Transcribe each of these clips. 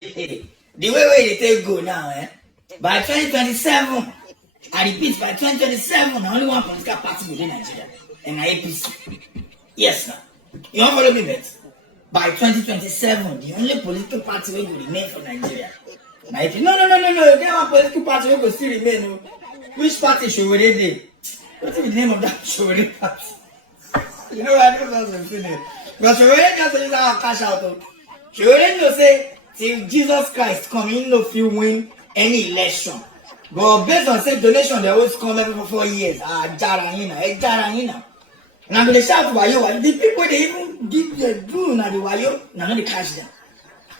The way they take go now, by 2027, I repeat, by 2027, only one political party within Nigeria, and APC. Yes, now. You don't follow me, bet? By 2027, the only political party will remain for Nigeria. Now, if you, no. There are political party will still remain. No. Which party should we do? What is the name of that Showere party? You know what I don't know finish. Because Showere just use our cash out. Showere no say till Jesus Christ come in no feel win any election. But based on say donation they always come every 4 years. Jarahina. Now they shout wayo. The people they even give the do na the wayo, now they cash them.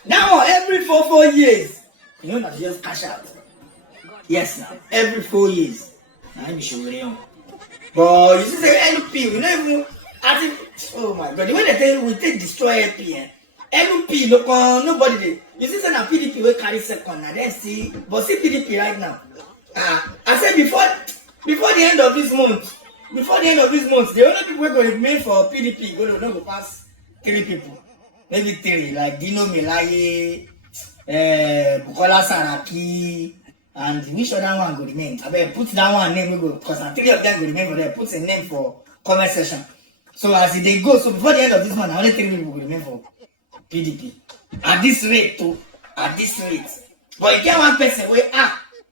Now every 4 years, you know that they just cash out. Yes now, every 4 years. Now be Showere. But you see, say LP, we don't even. I think, oh my God, the way they tell we take destroy LP, LP, look on nobody. They, you see, say now PDP will carry second, and then see, but see PDP right now. I said before the end of this month, the only people going to remain for PDP going to pass 3 people, maybe 3, like Dino Melaye, Bukola Saraki. And which other one go remain? I better put that one name we go because 3 of them go remain for there. Put a name for comment section. So as they go, so before the end of this month, only 3 people go remain for PDP. At this rate, too. At this rate. But you get one person where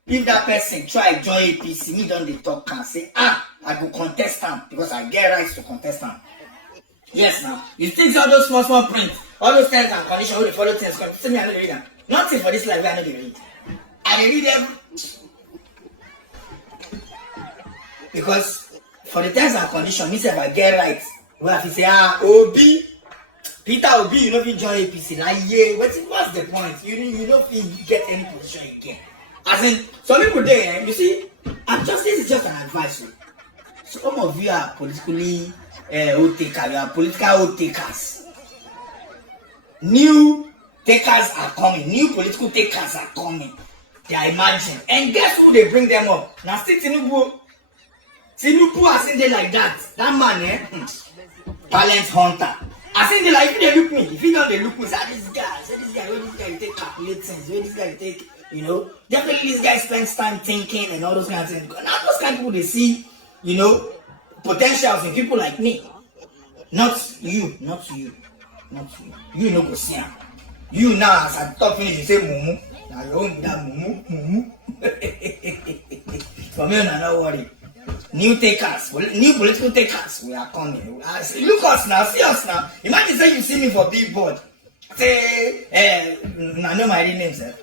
if that person try join APC, me don't they talk and say I go contest them because I get rights to contest them. Yes, now you think all those small print, all those terms and conditions, all the follow things. See me, I know the read them. Nothing for this life, I know the read. I read them because for the terms and conditions, me say if I get right, we have to say Obi, Peter Obi, you know if you join APC, like yeah, what's the point? You don't feel you get any position again. As in, some people there, you see, this is just an advice. Some of you are politically oath takers, you are political oath takers. New takers are coming, new political takers are coming. They are emerging. And guess who they bring them up? Now still Tinubu. Tinubu has seen they like that. That man, talent hunter. I think they like, if they look me, if you don't they look me, say this guy, where this guy you take calculate things, where this guy you take, you know, definitely this guy spends time thinking and all those kinds of things. Now those kind of people they see, you know, potentials in people like me. Not you. You know go see him. You now as I talk finish, you say mumu. Now you own that mumu. For me, no worry. New takers, new political takers, we are coming. Look us now, see us now. Imagine say you see me for billboard. Say, I know my real name, sir.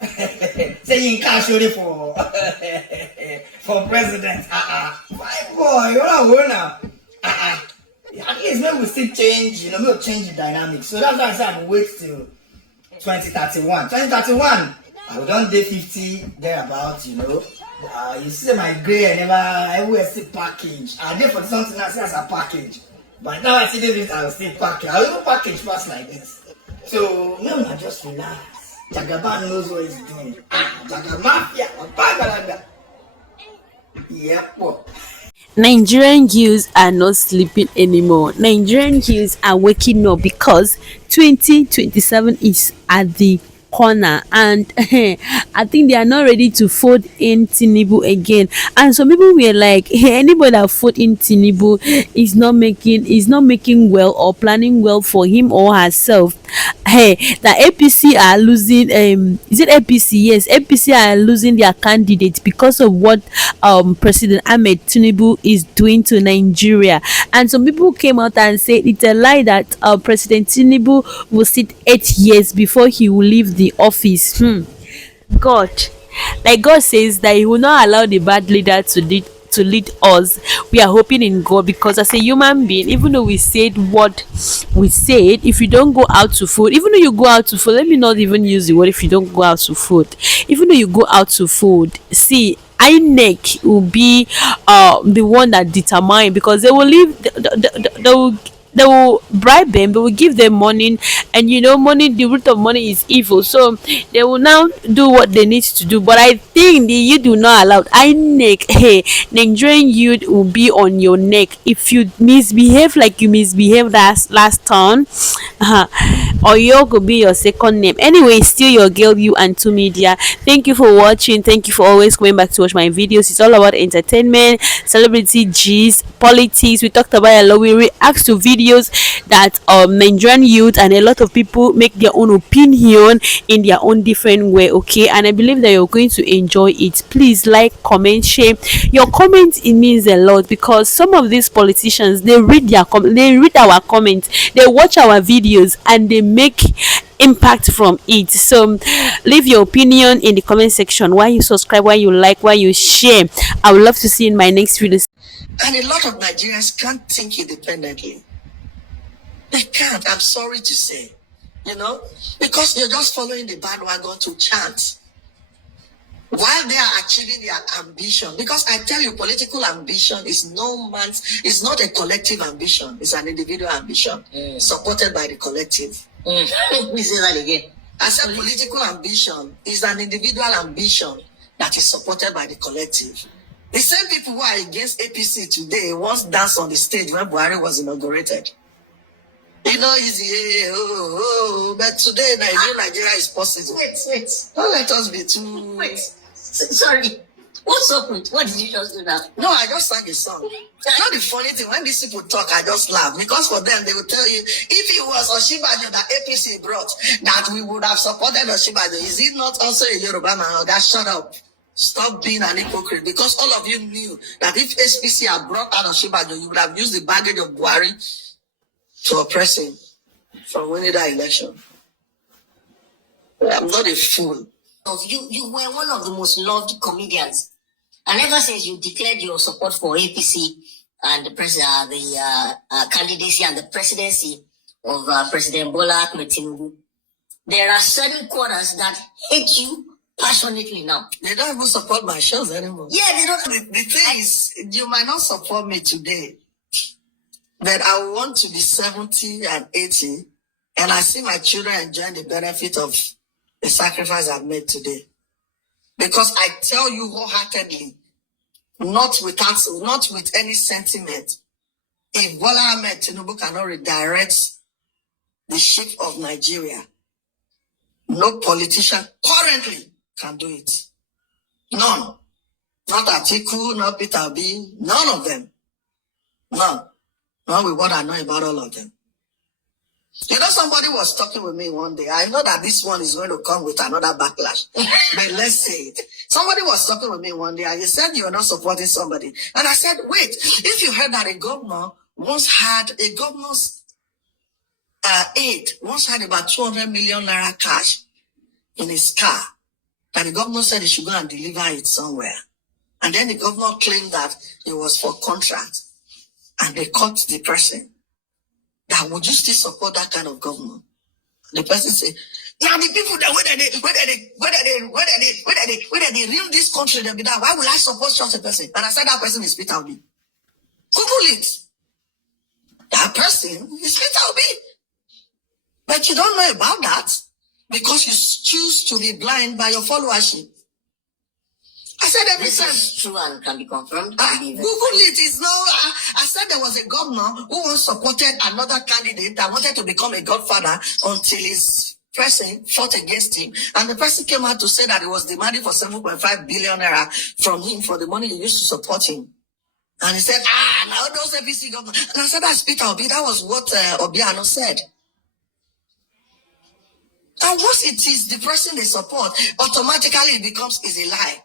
Say you can't show it for president. Fine boy, you're not now. At least maybe we still change, you know, we'll change the dynamics. So that's why I said I'm wait till 2031. 2031, I will done day 50 thereabouts, you know. You see my gray, I always see package. I did for something else as a package. But now I see this, I will still package. I will even package fast like this. So, no, just relax. Jagaban knows what he's doing. Jagamafia, yep. Nigerian youths are not sleeping anymore. Nigerian youths are waking up because 2027 is at the corner, and I think they are not ready to vote in Tinubu again. And some people were like, hey, anybody that vote in Tinubu is not making well or planning well for him or herself. Hey, the APC are losing. Is it APC? Yes, APC are losing their candidate because of what President Ahmed Tinubu is doing to Nigeria. And some people came out and said it's a lie that President Tinubu will sit 8 years before he will leave the office. God, like God says that he will not allow the bad leader to lead us. We are hoping in God, because as a human being, even though we said what we said, if you don't go out to vote, even though you go out to vote, let me not even use the word if you don't go out to vote, even though you go out to vote, see, INEC will be the one that determine, because they will leave, they will they will bribe them, they will give them money, and money, the root of money is evil. So they will now do what they need to do. But I think the youth will not allow. I neck, hey, Nigerian youth will be on your neck if you misbehave like you misbehaved last turn. Or you could be your second name. Anyway, still your girl, you and two media. Thank you for watching. Thank you for always coming back to watch my videos. It's all about entertainment, celebrity G's, politics. We talked about a lot. We react to videos that Nigerian youth and a lot of people make their own opinion in their own different way. Okay, and I believe that you're going to enjoy it. Please like, comment, share. Your comment, it means a lot, because some of these politicians, they read they read our comments, they watch our videos, and they make impact from it. So leave your opinion in the comment section. Why you subscribe, why you like, why you share. I would love to see you in my next video. And a lot of Nigerians can't think independently. They can't, I'm sorry to say, because you're just following the bandwagon to chant while they are achieving their ambition. Because I tell you, political ambition is it's not a collective ambition, it's an individual ambition supported by the collective. Let me say that again. I said political ambition is an individual ambition that is supported by the collective. The same people who are against APC today once danced on the stage when Buhari was inaugurated. Easy, but today Nigeria is possible. Wait. Don't let us be too. Wait, sorry. What's up with what did you just do now? No, I just sang a song. The funny thing, when these people talk, I just laugh, because for them they will tell you, if it was Oshibajo that APC brought, that we would have supported Oshibajo. Is it not also a Yoruba man? That shut up. Stop being an hypocrite, because all of you knew that if SPC had brought out Oshibajo, you would have used the baggage of Buhari to oppress him from winning that election. I'm not a fool. You were one of the most loved comedians, and ever since you declared your support for APC and the candidacy and the presidency of President Bola Ahmed Tinubu, there are certain quarters that hate you passionately now. They don't even support my shows anymore. Yeah, they don't. The thing is, you might not support me today, but I want to be 70 and 80, and I see my children enjoying the benefit of the sacrifice I've made today. Because I tell you wholeheartedly, not with any sentiment, if Bola Ahmed Tinubu cannot redirect the ship of Nigeria, no politician currently can do it. None. Not Atiku, not Peter Obi, none of them. None. Not with what I know about all of them. Somebody was talking with me one day. I know that this one is going to come with another backlash. But let's say it. Somebody was talking with me one day, and he said you are not supporting somebody. And I said, wait, if you heard that a governor once had a governor's aide, once had about 200 million naira cash in his car, that the governor said he should go and deliver it somewhere. And then the governor claimed that it was for contract. And they caught the person. That would you still support that kind of government? The person say, yeah, the people that whether they rule this country, they'll be that. Why would I support such a person? And I said that person is Peter Obi. Google it. That person is Peter Obi. But you don't know about that because you choose to be blind by your followership. I said every time. This is true and can be confirmed. Google it. It's no. I said there was a governor who once supported another candidate that wanted to become a godfather until his person fought against him, and the person came out to say that he was demanding for 7.5 billion naira from him for the money he used to support him. And he said, now those APC governor. And I said, that's Peter Obi. That was what Obiano said. And once it is the person they support, automatically it becomes a lie.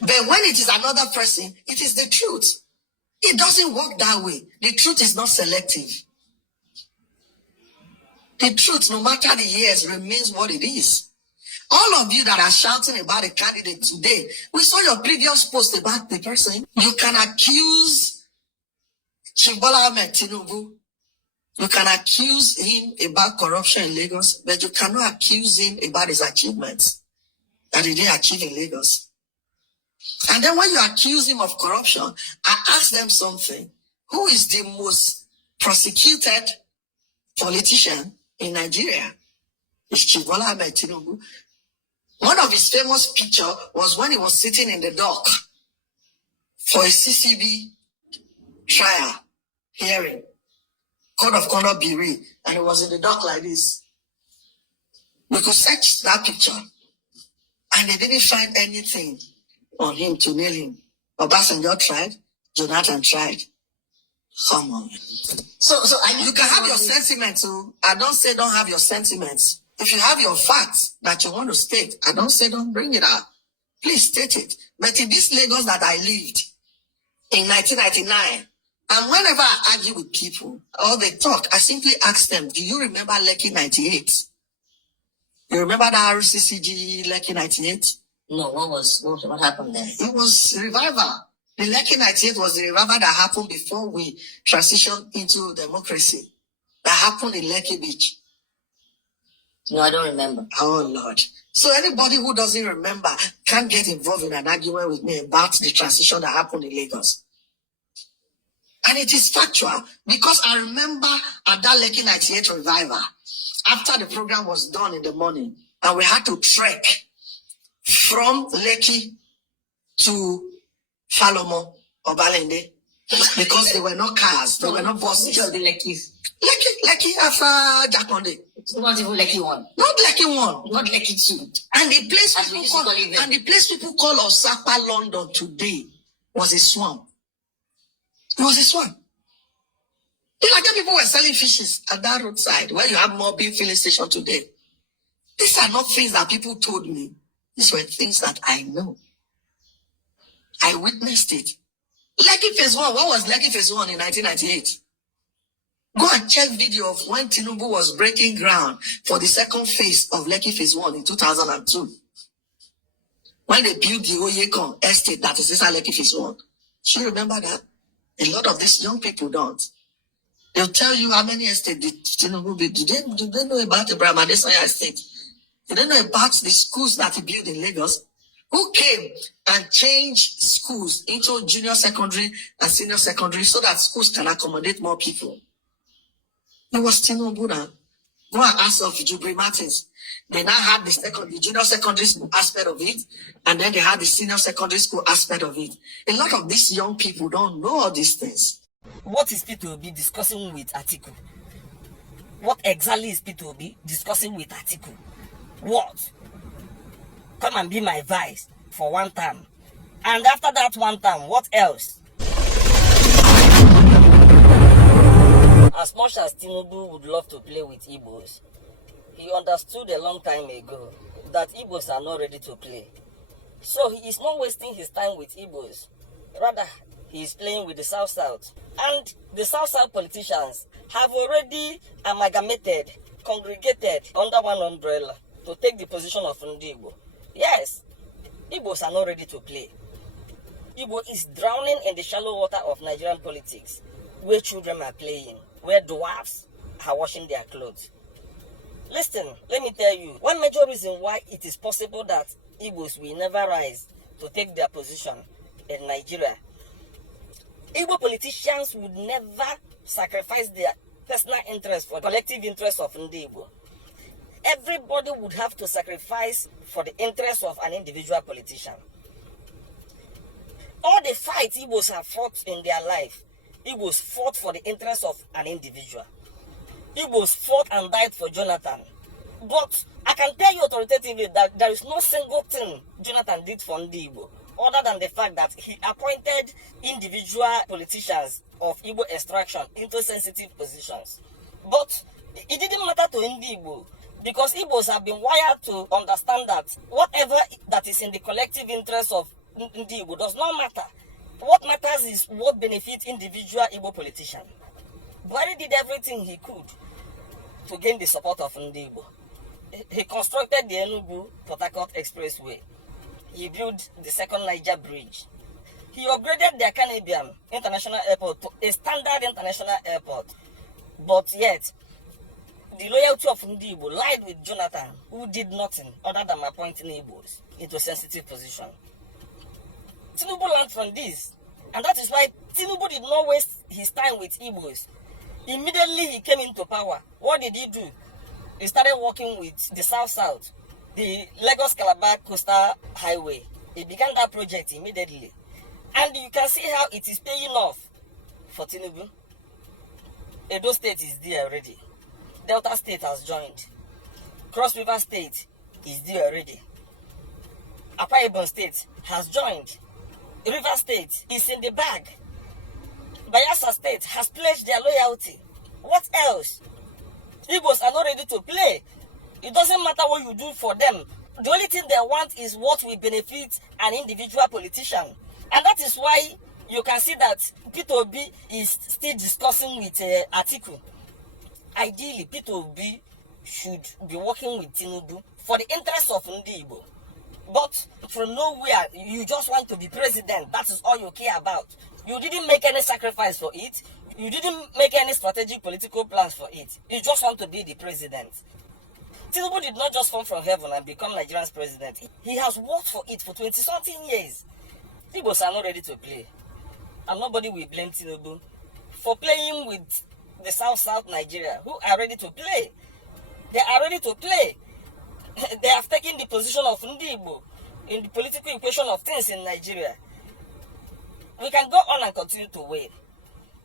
But when it is another person, it is the truth. It doesn't work that way. The truth is not selective. The truth, no matter the years, remains what it is. All of you that are shouting about a candidate today, we saw your previous post about the person. You can accuse Bola Ahmed Tinubu. You can accuse him about corruption in Lagos, but you cannot accuse him about his achievements that he didn't achieve in Lagos. And then when you accuse him of corruption, I ask them something. who is the most prosecuted politician in Nigeria? It's Chief Bola Ahmed Tinubu. One of his famous pictures was when he was sitting in the dock for a CCB trial hearing, Code of Conduct Bureau, and he was in the dock like this. We could search that picture, and they didn't find anything on him to nail him. Obasanjo tried, Jonathan tried. Come on. So you can have your sentiments. So I don't say don't have your sentiments. If you have your facts that you want to state, I don't say don't bring it out. Please state it. But in this Lagos that I lived in 1999, and whenever I argue with people or they talk, I simply ask them, do you remember Lekki 98? You remember the RCCG Lekki 98? No, what happened there? It was revival. The Lekki 98 was the revival that happened before we transitioned into democracy. That happened in Lekki Beach. No, I don't remember. Oh, Lord. So anybody who doesn't remember can't get involved in an argument with me about the transition that happened in Lagos. And it is factual because I remember at that Lekki 98 revival, after the program was done in the morning, and we had to trek from Lekki to Falomo or Balende because there were no cars, there were no buses. Which of the Lekkis? Lekki after Jakonde. Not even Lekki 1. Not Lekki 1. Not Lekki 2. And the place people call Osapa London today was a swamp. It was a swamp. The Nigerian people were selling fishes at that roadside where you have more big filling station today. These are not things that people told me. These were things that I know. I witnessed it. Lekki Phase 1. What was Lekki Phase 1 in 1998? Go and check video of when Tinubu was breaking ground for the second phase of Lekki Phase 1 in 2002. When they built the Oyekon estate that is inside Lekki Phase 1. Do you remember that? A lot of these young people don't. They'll tell you how many estates did Tinubu build. Do they know about Abraham Adesanya estate? Do they know about the schools that he built in Lagos? Who came and changed schools into junior secondary and senior secondary so that schools can accommodate more people? It was Tinubu now. Go and ask of Jubri Martins. They now had the junior secondary school aspect of it, and then they had the senior secondary school aspect of it. A lot of these young people don't know all these things. What is P2B discussing with Atiku? What exactly is P2B discussing with Atiku? What? Come and be my vice for one term. And after that one term, what else? As much as Tinubu would love to play with Igbos, he understood a long time ago that Igbos are not ready to play. So he is not wasting his time with Igbos. Rather, he is playing with the South-South. And the South-South politicians have already amalgamated, congregated under one umbrella to take the position of Igbo. Yes, Igbos are not ready to play. Igbo is drowning in the shallow water of Nigerian politics, where children are playing, where dwarfs are washing their clothes. Listen, let me tell you, one major reason why it is possible that Igbos will never rise to take their position in Nigeria. Igbo politicians would never sacrifice their personal interest for the collective interest of Igbo. Everybody would have to sacrifice for the interest of an individual politician. All the fights Igbos have fought in their life, Igbos fought for the interest of an individual. Igbos fought and died for Jonathan. But I can tell you authoritatively that there is no single thing Jonathan did for Igbo, other than the fact that he appointed individual politicians of Igbo extraction into sensitive positions. But it didn't matter to Igbo, because Igbos have been wired to understand that whatever that is in the collective interest of Igbo does not matter. What matters is what benefits individual Igbo politician. Buhari did everything he could to gain the support of Igbo. He constructed the Enugu-Port Harcourt Expressway. He built the second Niger Bridge. He upgraded the Canadian International Airport to a standard international airport. But yet, the loyalty of Igbo lied with Jonathan, who did nothing other than appointing Igbos into a sensitive position. Tinubu learned from this. And that is why Tinubu did not waste his time with Igbos. Immediately he came into power, what did he do? He started working with the South, the Lagos-Calabar Coastal Highway. He began that project immediately. And you can see how it is paying off for Tinubu. Edo State is there already. Delta State has joined. Cross River State is there already. Akwa Ibom State has joined. River State is in the bag. Bayelsa State has pledged their loyalty. What else? Igbos are not ready to play. It doesn't matter what you do for them. The only thing they want is what will benefit an individual politician. And that is why you can see that Peter Obi is still discussing with Atiku. Ideally, Peter Obi should be working with Tinubu for the interest of Ndi Igbo. But from nowhere, you just want to be president. That is all you care about. You didn't make any sacrifice for it. You didn't make any strategic political plans for it. You just want to be the president. Tinubu did not just fall from heaven and become Nigerian's president. He has worked for it for 20-something years. Igbos are not ready to play. And nobody will blame Tinubu for playing with the South Nigeria, who are ready to play. They are ready to play. They have taken the position of Ndi Igbo in the political equation of things in Nigeria. We can go on and continue to wait.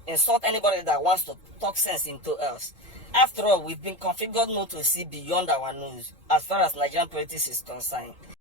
Insult anybody that wants to talk sense into us. After all, we've been configured not to see beyond our nose as far as Nigerian politics is concerned.